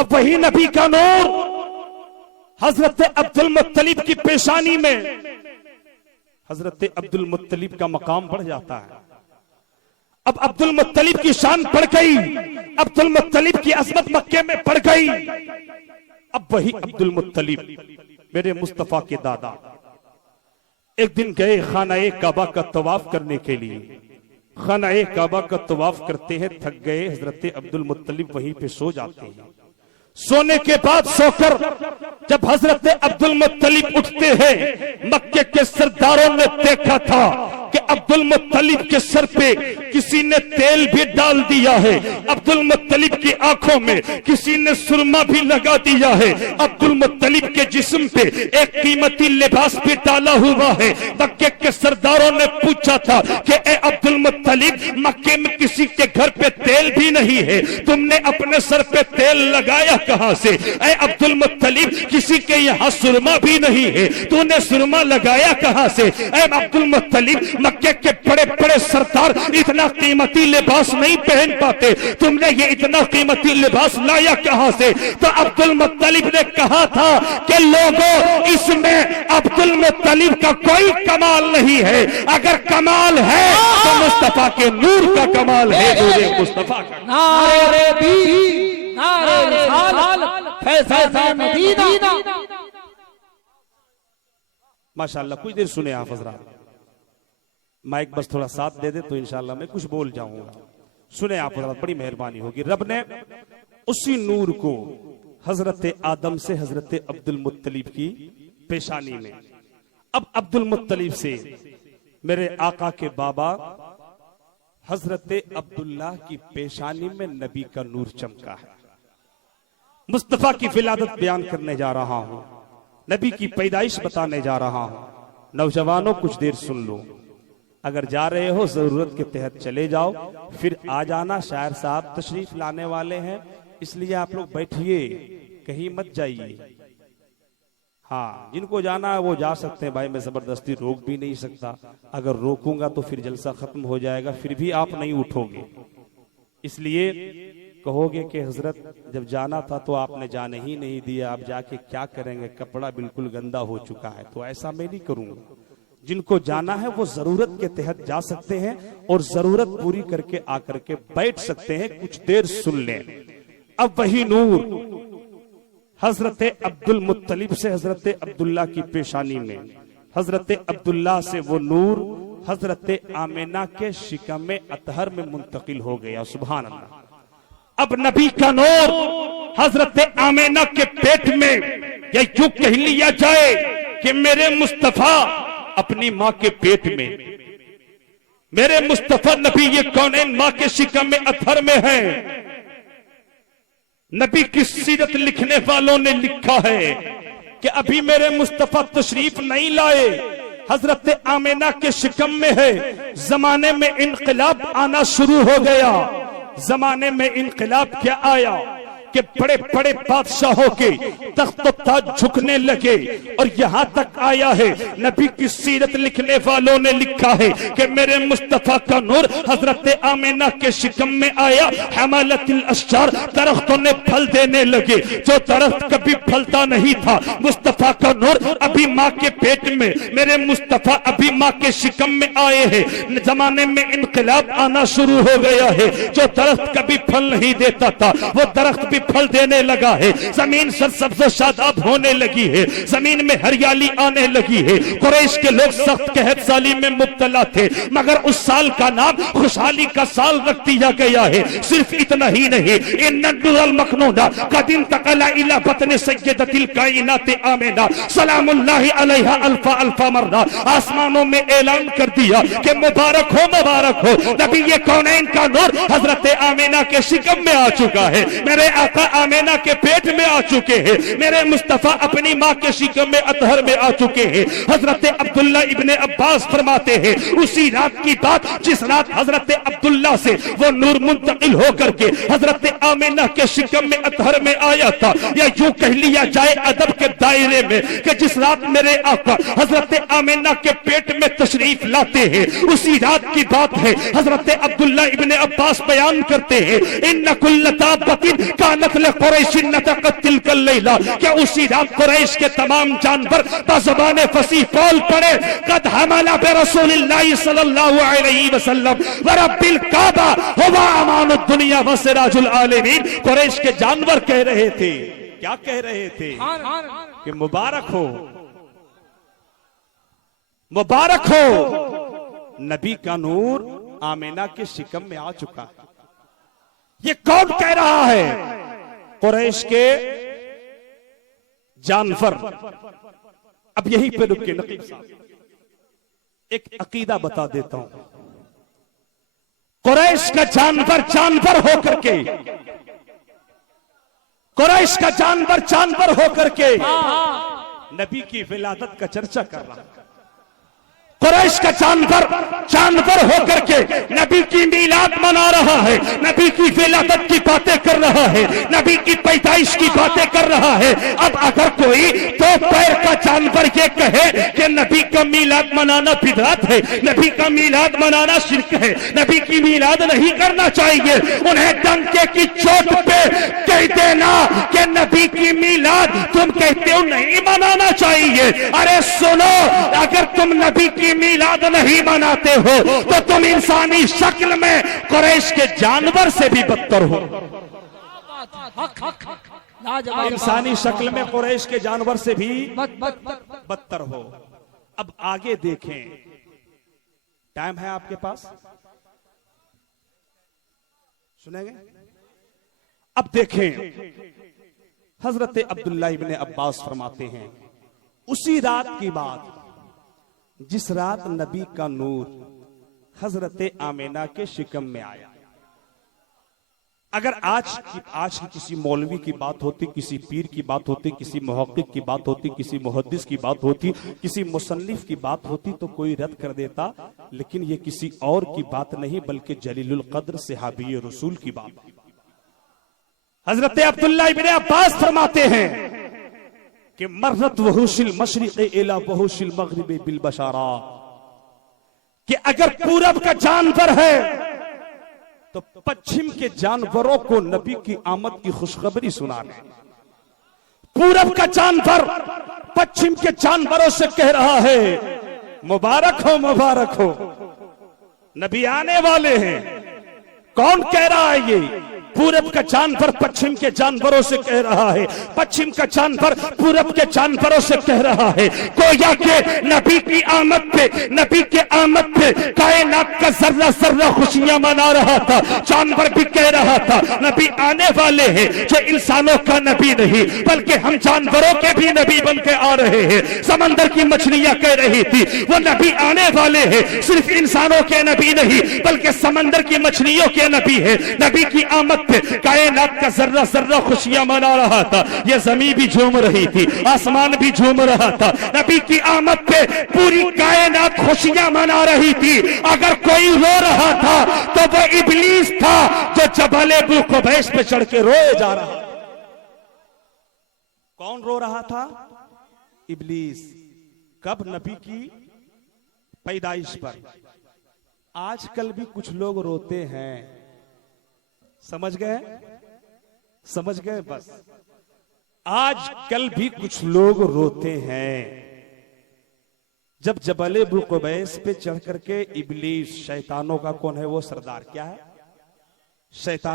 अब वही नबी का नूर हजरत अब्दुल मुत्तलिब की पेशानी में, हजरत अब्दुल मुत्तलिब का मकाम बढ़ जाता है। अब अब्दुल मुत्तलिब की शान बढ़ गई, अब्दुल मुत्तलिब की अजमत मक्के में बढ़ गई। अब वही अब्दुल मुत्तलिब मेरे मुस्तफा के दादा एक दिन गए खाना-ए काबा का तवाफ करने के लिए। खाना-ए काबा का तवाफ करते हैं, थक गए, हजरत अब्दुल मुत्तलिब वहीं पे सो जाते हैं। सोने के बाद सोकर जब हजरत अब्दुल मुत्तलिब उठते हैं, मक्के के सरदारों ने देखा था कि अब्दुल मुत्तलिब के सर पे किसी ने तेल भी डाल दिया है, अब्दुल मुत्तलिब की आंखों में किसी ने सुरमा भी लगा दिया है, अब्दुल मुत्तलिब के जिस्म पे एक कीमती लिबास भी डाला हुआ है। मक्के के सरदारों ने पूछा था कि ए अब्दुल मुत्तलिब, मक्के में किसी के घर पे तेल भी नहीं है, तुमने अपने सर पे तेल लगाया कहां से? ए अब्दुल मुत्तलिब, किसी के यहाँ सुरमा भी नहीं है, तूने सुरमा लगाया कहां से? ए अब्दुल मुत्तलिब, मक्के के बड़े बड़े सरदार इतना कीमती लिबास नहीं पहन पाते, तुमने ये इतना कीमती लिबास लाया कहां से? तो अब्दुल मुत्तलिब ने कहा था कि लोगों, इसमें अब्दुल मुत्तलिब का कोई कमाल नहीं है, अगर कमाल है तो मुस्तफा के नूर का कमाल है, नूरे मुस्तफा का। नारे भी, नारे रिसालत, फैज़ मदीना। माशाअल्लाह, कुछ देर सुने आप हज़रात, माइक बस थोड़ा साथ दे दे तो इंशाअल्लाह मैं कुछ बोल जाऊंगा। सुने आप हज़रात, बड़ी मेहरबानी होगी। रब ने उसी नूर को हजरत आदम से हजरत अब्दुल मुत्तलिब की पेशानी में, अब अब्दुल मुत्तलिब से मेरे आका के बाबा हजरत अब्दुल्लाह की पेशानी में नबी का नूर चमका है। मुस्तफा की विलादत बयान करने जा रहा हूं, नबी की पैदाइश बताने जा रहा हूं। नौजवानों, कुछ देर सुन लो, अगर जा रहे हो जरूरत के तहत चले जाओ, फिर आ जाना। शायर साहब तशरीफ लाने वाले हैं, इसलिए आप लोग बैठिए, कहीं मत जाइए। हाँ, जिनको जाना है वो जा सकते हैं भाई, मैं जबरदस्ती रोक भी नहीं सकता, अगर रोकूंगा तो फिर जलसा खत्म हो जाएगा, फिर भी आप नहीं उठोगे, इसलिए कहोगे कि हजरत जब जाना था तो आपने जाने ही नहीं दिया, आप जाके क्या करेंगे, कपड़ा बिल्कुल गंदा हो चुका है। तो ऐसा मैं नहीं करूंगा। जिनको जाना है वो जरूरत के तहत जा सकते हैं और जरूरत पूरी करके आकर के बैठ सकते हैं। कुछ देर सुन लें। अब वही नूर हजरत अब्दुल मुत्तलिब से हजरत अब्दुल्ला की पेशानी में, हजरत अब्दुल्ला से वो नूर हजरत आमिना के शिकम अतहर में मुंतकिल हो गया। सुभान अल्लाह। अब नबी का नूर हजरत आमिना के पेट में, या यूं कह लिया जाए कि मेरे मुस्तफा अपनी मां के पेट में, मेरे मुस्तफा नबी ये कौनैन मां के शिकम अतहर में है। नबी की सीरत लिखने वालों ने लिखा है कि अभी मेरे मुस्तफा तशरीफ नहीं लाए, हजरत आमिना के शिकम में है। जमाने में इनकलाब आना शुरू हो गया। जमाने में इनकलाब क्या आया कि बड़े बड़े बादशाहों के तख्त ताज झुकने लगे, और यहां तक आया है नबी की सीरत लिखने वालों ने लिखा है कि मेरे मुस्तफा का नूर हजरत आमिना के शिकम में आया। हमालतिल अश्जार, दरख्तों ने फल देने लगे, जो दरख्त कभी फलता नहीं था। मुस्तफा का नूर अभी माँ के पेट में, मेरे मुस्तफा अभी माँ के शिकम में आए हैं। जमाने में इनकलाब आना शुरू हो गया है। जो दरख्त कभी फल नहीं देता था वो दरख्त भी फल देने लगा है। जमीन सरसब्ज शादाब होने लगी है, जमीन में हरियाली आने लगी है। कुरैश के लोग सख्त कहत साली में मुब्तला थे, मगर उस साल का नाम खुशहाली का साल रख दिया गया है। सिर्फ इतना ही नहीं, इन्नल मखनूदा कदिन तकला इला बतन सय्यदतिल कायनात आमिना सलामुल्लाहि अलैहा अल्फा अल्फा मर्रा। आसमानों में ऐलान कर दिया कि मुबारक हो, मुबारक हो, नबी ये कौनैन का नूर हजरत आमिना के शिकम में आ चुका है, मेरे आका आमिना के पेट में आ चुके हैं, मेरे मुस्तफा अपनी माँ के शिकम में अतहर में आ चुके हैं। हजरत अब्दुल्ला इब्ने अब्बास फरमाते हैं, उसी रात की बात जिस रात हजरत अब्दुल्ला से वो नूर मुंतकिल होकर के हजरत आमिना के शिकम में अतहर में आया था, या यूं कह लिया जाए अदब के दायरे में कि जिस रात मेरे आका हजरत आमिना के पेट में तशरीफ लाते हैं, उसी रात की बात है। हजरत अब्दुल्ला इब्ने अब्बास बयान करते हैं, इन्न कुल्ल ताबतिन कान कत्ल कुरैश नतक़तिल कल लैला, क्या उसी रात कुरैश के तमाम जानवर बज़बान फसीह बोल पड़े, कद हमला बिरसूलिल्लाह सल्लल्लाहु अलैहि वसल्लम व रब्बिल काबा हुवा अमानुद दुनिया व सिराजुल आलमीन। कुरैश के जानवर कह रहे थे, क्या कह रहे थे कि मुबारक हो, मुबारक हो, नबी का नूर आमिना के शिकम में आ चुका है। ये कौन कह रहा है? कुरैश के जानवर। अब यहीं पे रुके नकीब साहब, एक अकीदा बता देता हूं। कुरैश का जानवर जानवर होकर के, कुरैश का जानवर जानवर होकर के नबी की विलादत का चर्चा कर रहा है। कुरैश का जानवर जानवर होकर के नबी की मीलाद मना रहा है, नबी की विलादत की बातें कर रहा है, नबी की पैदाइश की बातें कर रहा है। अब अगर कोई दो पैर का जानवर ये कहे कि नबी का मीलाद मनाना बिदअत है, नबी का मीलाद मनाना शिर्क है, नबी की मीलाद नहीं करना चाहिए, उन्हें डंके की चोट पे कह देना कि नबी की मीलाद तुम कहते हो नहीं मनाना चाहिए। अरे सुनो, अगर तुम नबी की मीलाद नहीं मनाते हो तो तुम इंसानी शक्ल में कुरैश के जानवर से भी बदतर हो। इंसानी शक्ल में कुरैश के जानवर से भी बदतर हो। अब आगे देखें, टाइम है आपके पास, सुनेंगे? अब देखें, हजरत अब्दुल्ला इब्ने अब्बास फरमाते हैं, उसी रात की बात जिस रात नबी का नूर हजरत आमिना के शिकम में आया। अगर आज की किसी मौलवी की बात होती, किसी पीर की बात होती, किसी मुहक्किक की बात होती, किसी मुहद्दिस की बात होती, किसी मुसन्निफ की बात होती तो कोई रद्द कर देता, लेकिन ये किसी और की बात नहीं बल्कि जलीलुल कद्र सहाबी रसूल की बात। हजरत अब्दुल्ला इब्ने अब्बास फरमाते हैं कि मर्रत वहुशिल मशरिक़ इला वहुशिल मग़रिबि बिल बशारा, कि अगर पूरब का जानवर है तो पश्चिम के जानवरों को नबी की आमद की खुशखबरी सुनाने। पूरब का जानवर पश्चिम के जानवरों से कह रहा है मुबारक हो, मुबारक हो, नबी आने वाले हैं। कौन कह रहा है ये? पूरब का जानवर पश्चिम के जानवरों से कह रहा है, पश्चिम का जानवर पूरब के जानवरों से कह रहा है। गोया के नबी की आमद पे, नबी के आमद पे कायनात का जर्रा जर्रा खुशियां मना रहा था। जानवर भी कह रहा था नबी आने वाले हैं, जो इंसानों का नबी नहीं बल्कि हम जानवरों के भी नबी बन के आ रहे हैं। समंदर की मछलियां कह रही थी वो नबी आने वाले हैं, सिर्फ इंसानों के नबी नहीं बल्कि समंदर की मछलियों के नबी है। नबी की आमद पे कायनात का जर्रा जर्रा खुशियां मना रहा था। ये जमीन भी झूम रही थी, आसमान भी झूम रहा था। नबी की आमद पे पूरी कायनात खुशियां मना रही थी। अगर कोई रो रहा था तो वो इब्लीस था जो जबल अबू कुबैस पे चढ़ के रोए जा रहा। कौन रो रहा था? इब्लीस। कब? नबी की पैदाइश पर। आजकल भी कुछ लोग रोते हैं, समझ गए? समझ गए? बस आज कल भी कुछ लोग रोते हैं। जब जबल अबू कुबैस पे चढ़ करके इब्लीस, शैतानों का कौन है वो सरदार, क्या है? शैतान